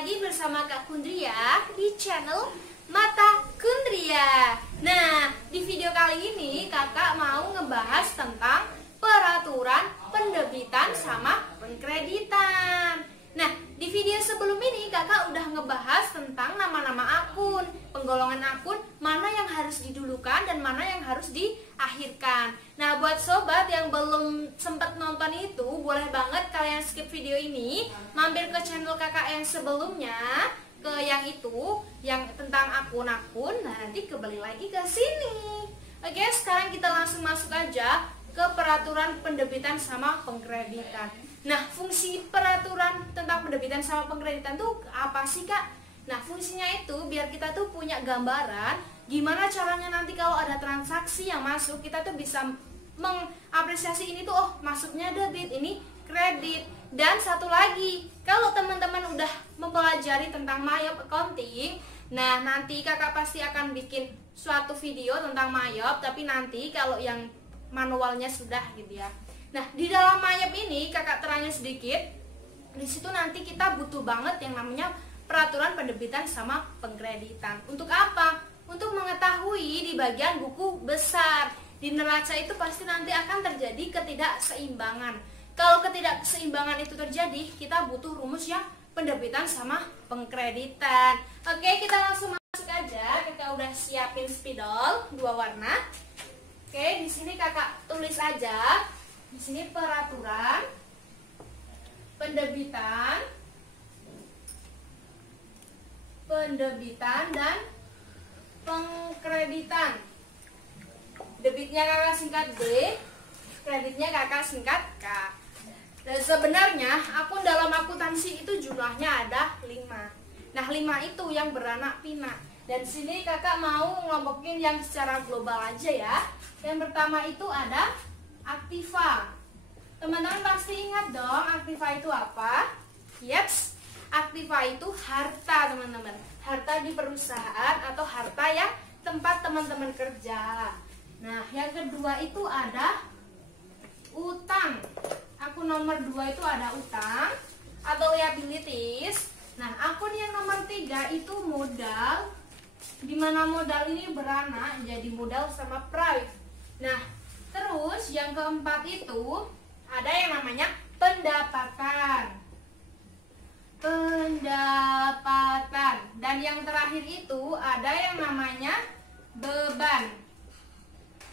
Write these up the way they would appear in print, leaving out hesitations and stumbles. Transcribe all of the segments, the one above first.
lagi bersama Kak Kundria di channel Mata Kundria. Nah, di video kali ini kakak mau ngebahas tentang peraturan pendebitan sama pengkreditan. Nah, di video sebelum ini kakak udah ngebahas tentang nama-nama akun, penggolongan akun, mana yang harus didulukan dan mana yang harus diakhirkan. Nah, buat sobat yang belum sempat nonton itu, boleh banget kalian skip video ini, mampir ke channel kakak yang sebelumnya, ke yang itu, yang tentang akun-akun, nah nanti kembali lagi ke sini. Oke, sekarang kita langsung masuk aja ke peraturan pendebitan sama pengkreditan. Nah, fungsi peraturan tentang pendebitan sama pengkreditan tuh apa sih, Kak? Nah, fungsinya itu biar kita tuh punya gambaran gimana caranya nanti kalau ada transaksi yang masuk, kita tuh bisa mengapresiasi ini tuh, oh masuknya debit, ini kredit. Dan satu lagi, kalau teman-teman udah mempelajari tentang Mayop accounting, nah nanti kakak pasti akan bikin suatu video tentang Mayop, tapi nanti kalau yang manualnya sudah gitu ya. Nah, di dalam Mayop ini kakak terangin sedikit. Di situ nanti kita butuh banget yang namanya peraturan pendebitan sama pengkreditan. Untuk apa? Untuk mengetahui di bagian buku besar. Di neraca itu pasti nanti akan terjadi ketidakseimbangan. Kalau ketidakseimbangan itu terjadi, kita butuh rumus yang pendebitan sama pengkreditan. Oke, kita langsung masuk aja. Kakak udah siapin spidol 2 warna. Oke, di sini kakak tulis aja. Di sini peraturan pendebitan dan pengkreditan. Debitnya kakak singkat D, kreditnya kakak singkat K. Dan sebenarnya akun dalam akuntansi itu jumlahnya ada 5. Nah, 5 itu yang beranak pinak. Dan sini kakak mau ngelompokin yang secara global aja ya. Yang pertama itu ada aktiva. Teman-teman pasti ingat dong aktiva itu apa? Yeps, aktiva itu harta teman-teman. Harta di perusahaan atau harta yang tempat teman-teman kerja. Nah, yang kedua itu ada utang. Akun nomor 2 itu ada utang atau liabilities. Nah, akun yang nomor 3 itu modal. Dimana modal ini beranak jadi modal sama price. Nah, terus yang keempat itu ada yang namanya pendapatan. Dan yang terakhir itu ada yang namanya beban.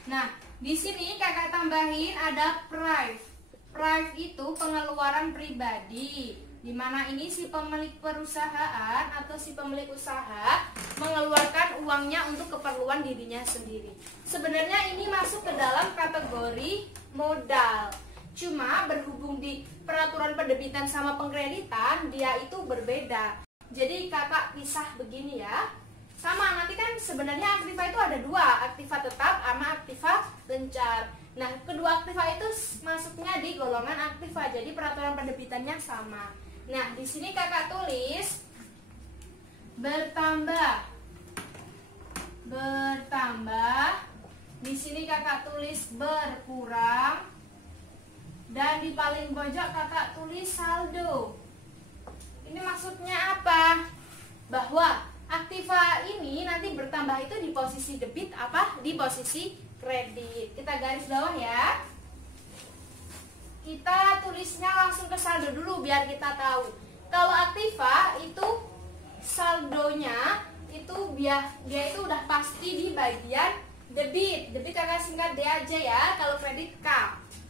Nah, di sini kakak tambahin ada price. Price itu pengeluaran pribadi. Dimana ini si pemilik perusahaan atau si pemilik usaha mengeluarkan uangnya untuk keperluan dirinya sendiri. Sebenarnya ini masuk ke dalam kategori modal. Cuma berhubung di peraturan pendebitan sama pengkreditan, dia itu berbeda. Jadi kakak pisah begini ya. Sama, nanti kan sebenarnya aktiva itu ada 2, aktiva tetap sama aktiva lencar. Nah, kedua aktiva itu masuknya di golongan aktiva, jadi peraturan pendebitannya sama. Nah, di sini kakak tulis bertambah. Di sini kakak tulis berkurang. Dan di paling pojok kakak tulis saldo. Ini maksudnya apa? Bahwa aktiva ini nanti bertambah itu di posisi debit apa? Di posisi kredit. Kita garis bawah ya. Kita tulisnya langsung ke saldo dulu biar kita tahu. Kalau aktiva itu saldonya itu dia itu udah pasti di bagian debit. Debit kakak singkat D aja ya. Kalau kredit K.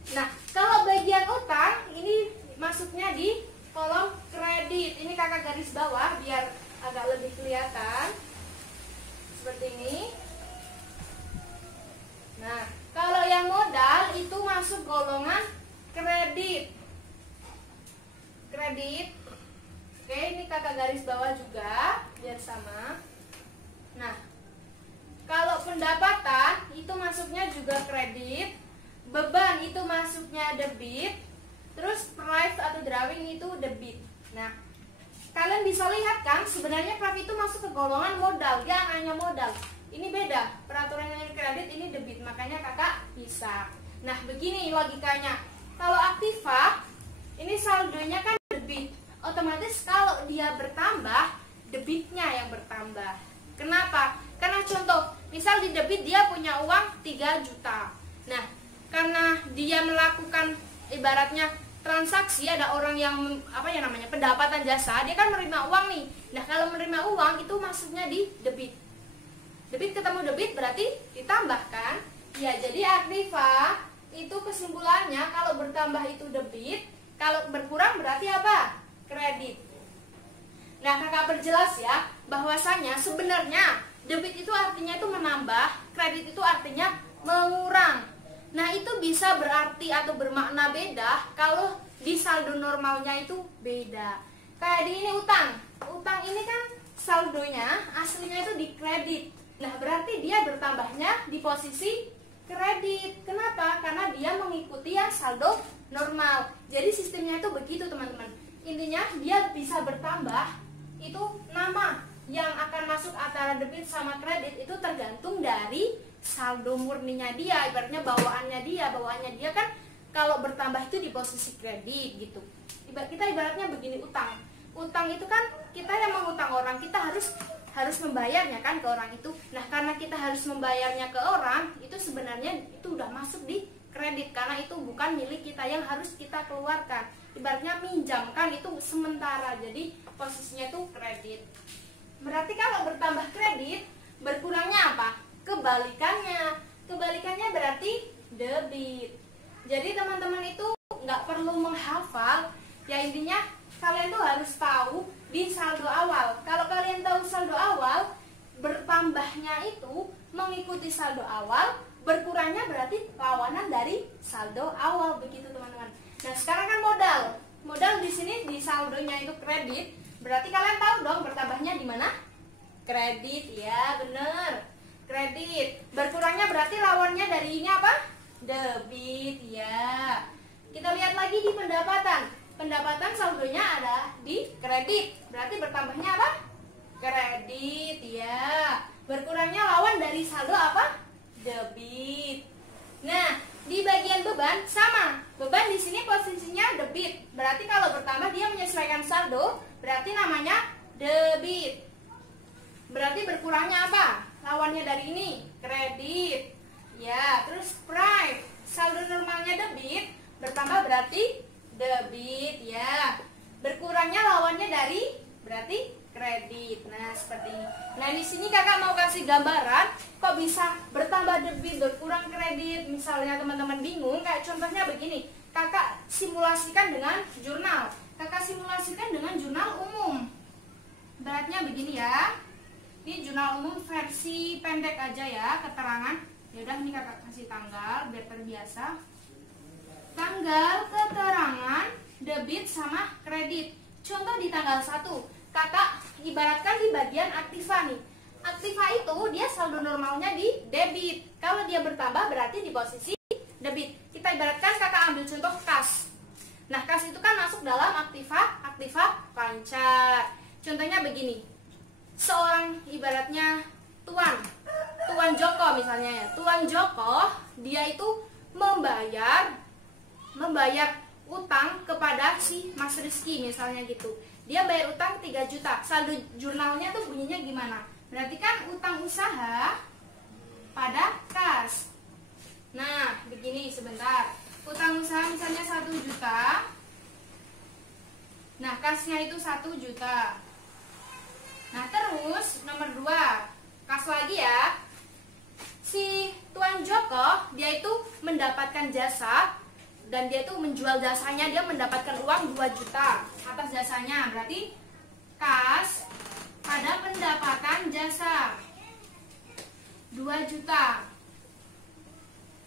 Nah, kalau bagian utang ini masuknya di kolom kredit. Ini kakak garis bawah biar agak lebih kelihatan. Seperti ini. Nah, kalau yang modal itu masuk golongan kredit. Oke, ini kakak garis bawah juga biar sama. Nah, kalau pendapatan itu masuknya juga kredit. Beban itu masuknya debit. Terus price atau drawing itu debit. Nah, kalian bisa lihat kan sebenarnya price itu masuk ke golongan modal. Dia hanya modal. Ini beda, peraturan yang kredit ini debit. Makanya kakak pisah. Nah, begini logikanya. Kalau aktiva ini saldonya kan debit, otomatis kalau dia bertambah, debitnya yang bertambah. Kenapa? Karena contoh, misal di debit dia punya uang 3 juta. Nah, karena dia melakukan ibaratnya transaksi, ada orang yang pendapatan jasa, dia kan menerima uang nih. Nah, kalau menerima uang itu maksudnya di debit. Debit ketemu debit berarti ditambahkan. Ya, jadi aktiva itu kesimpulannya kalau bertambah itu debit, kalau berkurang berarti apa? Kredit. Nah, kakak perjelas ya, bahwasanya sebenarnya debit itu artinya itu menambah, kredit itu artinya mengurang. Nah, itu bisa berarti atau bermakna beda kalau di saldo normalnya itu beda. Kayak di ini utang. Utang ini kan saldonya aslinya itu di kredit. Nah, berarti dia bertambahnya di posisi kredit. Kenapa? Karena dia mengikuti yang saldo normal. Jadi sistemnya itu begitu, teman-teman. Intinya dia bisa bertambah, itu nama yang akan masuk antara debit sama kredit itu tergantung dari saldo murninya dia. Ibaratnya bawaannya dia kan kalau bertambah itu di posisi kredit gitu. Kita ibaratnya begini, utang. Utang itu kan kita yang mengutang orang, kita harus membayarnya kan ke orang itu. Nah, karena kita harus membayarnya ke orang, itu sebenarnya itu udah masuk di kredit karena itu bukan milik kita yang harus kita keluarkan. Ibaratnya minjam kan itu sementara, jadi posisinya itu kredit. Berarti kalau bertambah kredit, berkurangnya apa? Kebalikannya. Kebalikannya berarti debit. Jadi teman-teman itu nggak perlu menghafal, ya intinya kalian tuh harus tahu di saldo awal. Kalau kalian tahu saldo awal, bertambahnya itu mengikuti saldo awal, berkurangnya berarti lawanan dari saldo awal, begitu teman-teman. Nah, sekarang kan modal. Modal di sini di saldonya itu kredit, berarti kalian tahu dong bertambahnya di mana? Kredit, ya bener. Kredit. Berkurangnya berarti lawannya dari ini apa? Debit, ya. Kita lihat lagi di pendapatan. Pendapatan saldonya ada di kredit, berarti bertambahnya apa? Kredit, ya. Berkurangnya lawan dari saldo apa? Debit. Nah, di bagian beban sama. Beban di sini posisinya debit. Berarti kalau bertambah dia menyesuaikan saldo, berarti namanya debit. Berarti berkurangnya apa? Lawannya dari ini, kredit. Ya, terus prime. Saldo normalnya debit, bertambah berarti debit, ya. Berkurangnya lawannya dari berarti kredit. Nah, seperti ini. Nah, di sini kakak mau kasih gambaran kok bisa bertambah debit, berkurang kredit. Misalnya teman-teman bingung, kayak contohnya begini. Kakak simulasikan dengan jurnal. Kakak simulasikan dengan jurnal umum. Beratnya begini ya. Ini jurnal umum versi pendek aja ya, keterangan. Ya udah, ini kakak kasih tanggal biar terbiasa. Tanggal keterangan debit sama kredit. Contoh di tanggal 1, kakak ibaratkan di bagian aktiva nih. Aktiva itu dia saldo normalnya di debit. Kalau dia bertambah berarti di posisi debit. Kita ibaratkan kakak ambil contoh kas. Nah, kas itu kan masuk dalam aktiva lancar. Contohnya begini. Seorang ibaratnya Tuan Joko misalnya ya. Tuan Joko dia itu membayar utang kepada si Mas Rizky misalnya gitu. Dia bayar utang 3 juta. Saldo jurnalnya tuh bunyinya gimana? Berarti kan utang usaha pada kas. Nah, begini sebentar. Utang usaha misalnya 1 juta. Nah, kasnya itu 1 juta. Nah, terus nomor 2. Kas lagi ya. Si Tuan Joko dia itu mendapatkan jasa dan dia itu menjual jasanya, dia mendapatkan uang 2 juta atas jasanya. Berarti kas pada pendapatan jasa 2 juta.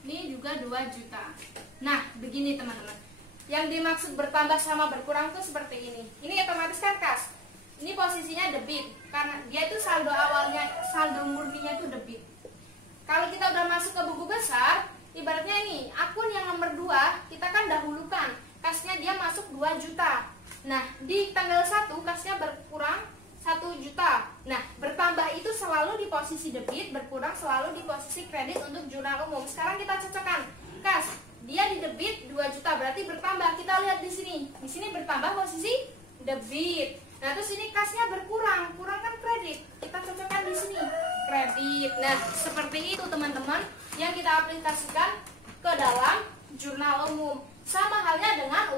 Ini juga 2 juta. Nah, begini teman-teman. Yang dimaksud bertambah sama berkurang tuh seperti ini. Ini otomatis kan kas. Ini posisinya debit karena dia itu saldo awalnya, saldo murninya itu debit. Kalau kita udah masuk ke buku besar, ibaratnya ini akun yang nomor 2 kita kan dahulukan, kasnya dia masuk 2 juta. Nah, di tanggal 1 kasnya berkurang 1 juta. Nah, bertambah itu selalu di posisi debit, berkurang selalu di posisi kredit untuk jurnal umum. Sekarang kita cocokkan. Kas, dia di debit 2 juta berarti bertambah. Kita lihat di sini. Di sini bertambah posisi debit. Nah, terus ini kasnya berkurang, kurang kan kredit. Kita cocokkan di sini, kredit. Nah, seperti itu teman-teman yang kita aplikasikan ke dalam jurnal umum. Sama halnya dengan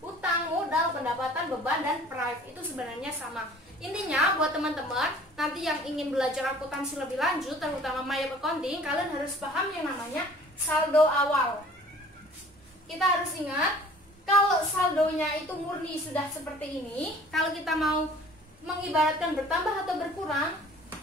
utang modal, pendapatan, beban, dan prive. Itu sebenarnya sama. Intinya buat teman-teman nanti yang ingin belajar akuntansi lebih lanjut, terutama Maya Accounting, kalian harus paham yang namanya saldo awal. Kita harus ingat, kalau saldonya itu murni sudah seperti ini, kalau kita mau mengibaratkan bertambah atau berkurang,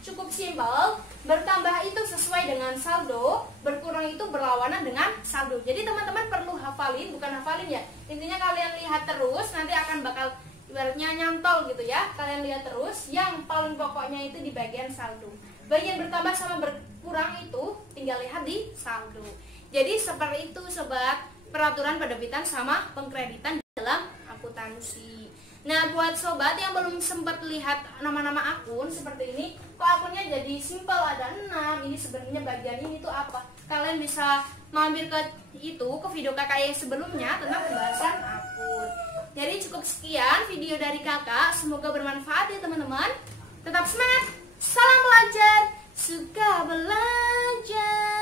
cukup simpel. Bertambah itu sesuai dengan saldo, berkurang itu berlawanan dengan saldo. Jadi teman-teman perlu hafalin, bukan hafalin ya. Intinya kalian lihat terus, nanti akan bakal ibaratnya nyantol gitu ya. Kalian lihat terus, yang paling pokoknya itu di bagian saldo. Bagian bertambah sama berkurang itu tinggal lihat di saldo. Jadi seperti itu sobat, peraturan pendebitan sama pengkreditan dalam akuntansi. Nah, buat sobat yang belum sempat lihat nama-nama akun seperti ini, kok akunnya jadi simple ada 6. Ini sebenarnya bagian ini tuh apa? Kalian bisa mampir ke video kakak yang sebelumnya tentang pembahasan akun. Jadi cukup sekian video dari kakak, semoga bermanfaat ya teman-teman. Tetap semangat, salam belajar, suka belajar.